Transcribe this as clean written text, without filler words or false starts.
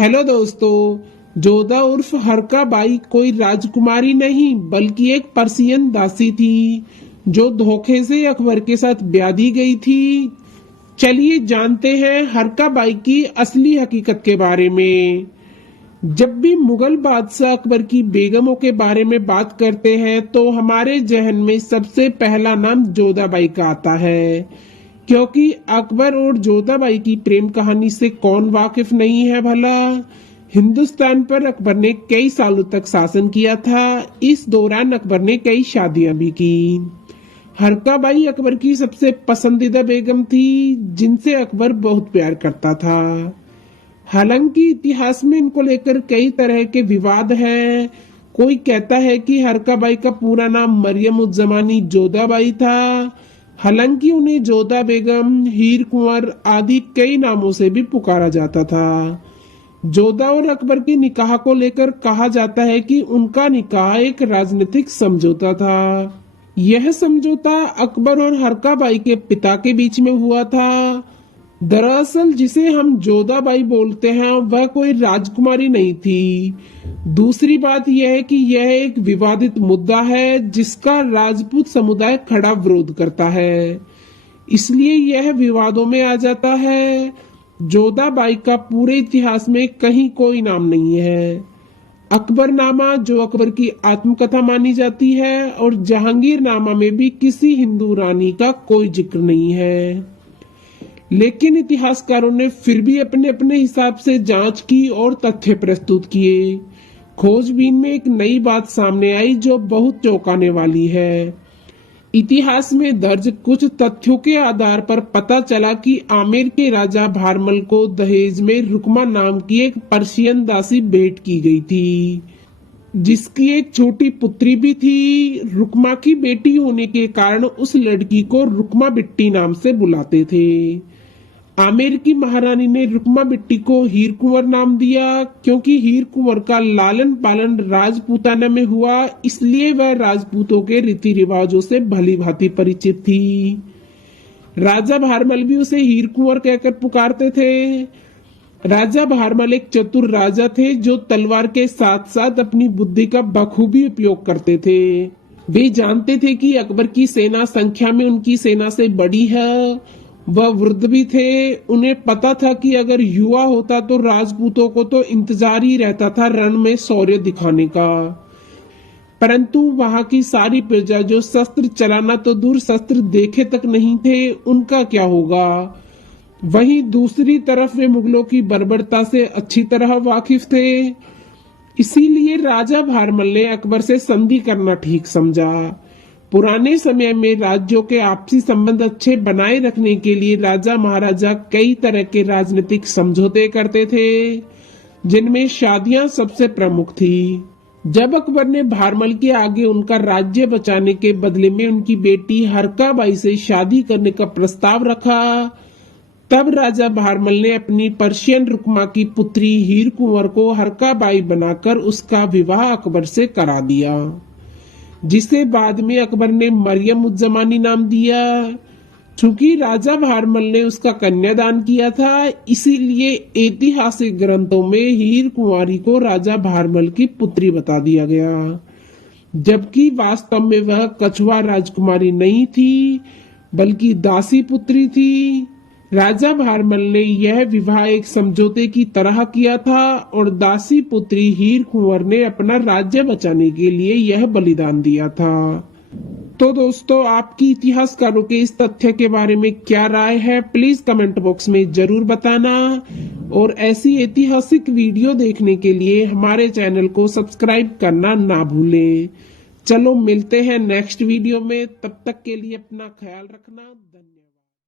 Hello दोस्तों, जोधा उर्फ हरका बाई कोई राजकुमारी नहीं बल्कि एक पर्सियन दासी थी जो धोखे से अकबर के साथ ब्याह दी गई थी। चलिए जानते हैं हरका बाई की असली हकीकत के बारे में। जब भी मुगल बादशाह अकबर की बेगमों के बारे में बात करते हैं तो हमारे जहन में सबसे पहला नाम जोधा बाई का आता है, क्योंकि अकबर और जोधा बाई की प्रेम कहानी से कौन वाकिफ नहीं है भला। हिंदुस्तान पर अकबर ने कई सालों तक शासन किया था। इस दौरान अकबर ने कई शादियां भी की। हरका बाई अकबर की सबसे पसंदीदा बेगम थी जिनसे अकबर बहुत प्यार करता था। हालांकि इतिहास में इनको लेकर कई तरह के विवाद हैं। कोई कहता है कि हरका बाई का पूरा नाम मरियम उज जमानी जोधा बाई था, हालांकि उन्हें जोधा बेगम, हीर कुंवर आदि कई नामों से भी पुकारा जाता था। जोधा और अकबर के निकाह को लेकर कहा जाता है कि उनका निकाह एक राजनीतिक समझौता था। यह समझौता अकबर और हरका बाई के पिता के बीच में हुआ था। दरअसल जिसे हम जोधा बाई बोलते हैं वह कोई राजकुमारी नहीं थी। दूसरी बात यह है कि यह एक विवादित मुद्दा है जिसका राजपूत समुदाय खड़ा विरोध करता है, इसलिए यह विवादों में आ जाता है। जोधा बाई का पूरे इतिहास में कहीं कोई नाम नहीं है। अकबरनामा जो अकबर की आत्मकथा मानी जाती है, और जहांगीरनामा में भी किसी हिंदू रानी का कोई जिक्र नहीं है। लेकिन इतिहासकारों ने फिर भी अपने अपने हिसाब से जांच की और तथ्य प्रस्तुत किए। खोजबीन में एक नई बात सामने आई जो बहुत चौंकाने वाली है। इतिहास में दर्ज कुछ तथ्यों के आधार पर पता चला कि आमेर के राजा भारमल को दहेज में रुकमा नाम की एक पर्शियन दासी भेंट की गई थी, जिसकी एक छोटी पुत्री भी थी। रुकमा की बेटी होने के कारण उस लड़की को रुकमा बिट्टी नाम से बुलाते थे। आमेर की महारानी ने रुकमा बिट्टी को हीर कुंवर नाम दिया, क्योंकि हीर कुंवर का लालन पालन राजपूताना में हुआ, इसलिए वह राजपूतों के रीति रिवाजों से भली भांति परिचित थी। राजा भारमल भी उसे हीर कुंवर कहकर पुकारते थे। राजा भारमल एक चतुर राजा थे जो तलवार के साथ साथ अपनी बुद्धि का बखूबी उपयोग करते थे। वे जानते थे कि अकबर की सेना संख्या में उनकी सेना से बड़ी है। वह वृद्ध भी थे। उन्हें पता था कि अगर युवा होता तो राजपूतों को तो इंतजार ही रहता था रण में शौर्य दिखाने का, परंतु वहां की सारी प्रजा जो शस्त्र चलाना तो दूर शस्त्र देखे तक नहीं थे, उनका क्या होगा। वहीं दूसरी तरफ वे मुगलों की बर्बरता से अच्छी तरह वाकिफ थे। इसीलिए राजा भारमल ने अकबर से संधि करना ठीक समझा। पुराने समय में राज्यों के आपसी संबंध अच्छे बनाए रखने के लिए राजा महाराजा कई तरह के राजनीतिक समझौते करते थे, जिनमें शादियां सबसे प्रमुख थी। जब अकबर ने भारमल के आगे उनका राज्य बचाने के बदले में उनकी बेटी हरका बाई से शादी करने का प्रस्ताव रखा, तब राजा भारमल ने अपनी पर्शियन रुकमा की पुत्री हीर कुंवर को हरका बाई बनाकर उसका विवाह अकबर से करा दिया, जिसे बाद में अकबर ने मरियम उज जमानी नाम दिया। चूंकि राजा भारमल ने उसका कन्यादान किया था, इसीलिए ऐतिहासिक ग्रंथों में हीर कुंवारी को राजा भारमल की पुत्री बता दिया गया, जबकि वास्तव में वह कछुआ राजकुमारी नहीं थी बल्कि दासी पुत्री थी। राजा भारमल ने यह विवाह एक समझौते की तरह किया था और दासी पुत्री हीर कुंवर ने अपना राज्य बचाने के लिए यह बलिदान दिया था। तो दोस्तों, आपकी इतिहासकारों के इस तथ्य के बारे में क्या राय है, प्लीज कमेंट बॉक्स में जरूर बताना। और ऐसी ऐतिहासिक वीडियो देखने के लिए हमारे चैनल को सब्सक्राइब करना ना भूलें। चलो मिलते हैं नेक्स्ट वीडियो में, तब तक के लिए अपना ख्याल रखना। धन्यवाद।